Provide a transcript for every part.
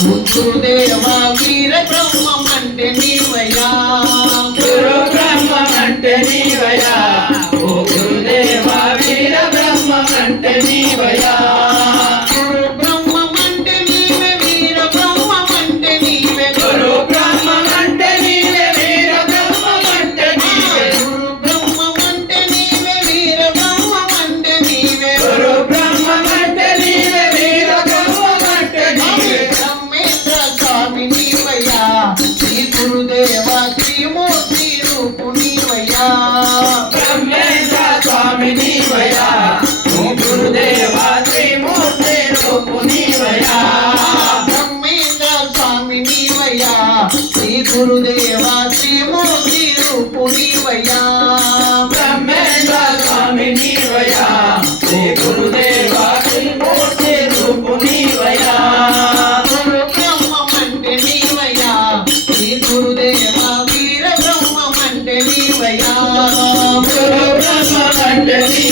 గురుదేవా వీర బ్రహ్మం అంటే నీవయా. గురు బ్రహ్మం అంటే నీవయా. ఓ గురుదేవా వీర బ్రహ్మం మూర్తి రూపు నీవయ్యా బ్రహ్మేంద్ర స్వామి నీవయ్యా గురుదేవా త్రిమూర్తి రూపు నీవయ్యా బ్రహ్మేంద్ర స్వామి నీవయ్యా శ్రీ గురుదేవ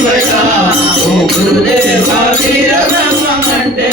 శివ ఓ గురుదేవ శ్రీరమ్మంటే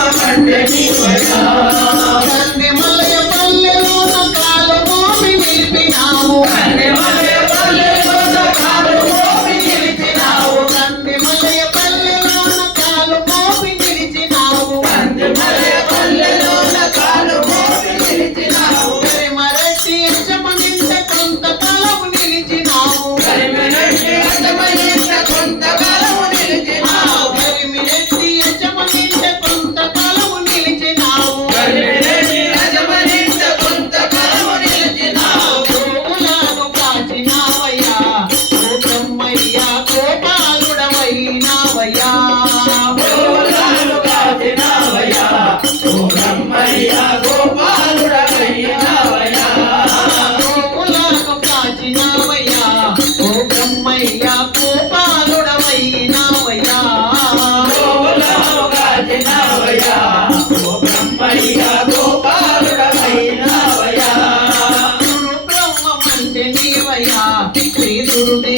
Thank you. lá, preso no meio.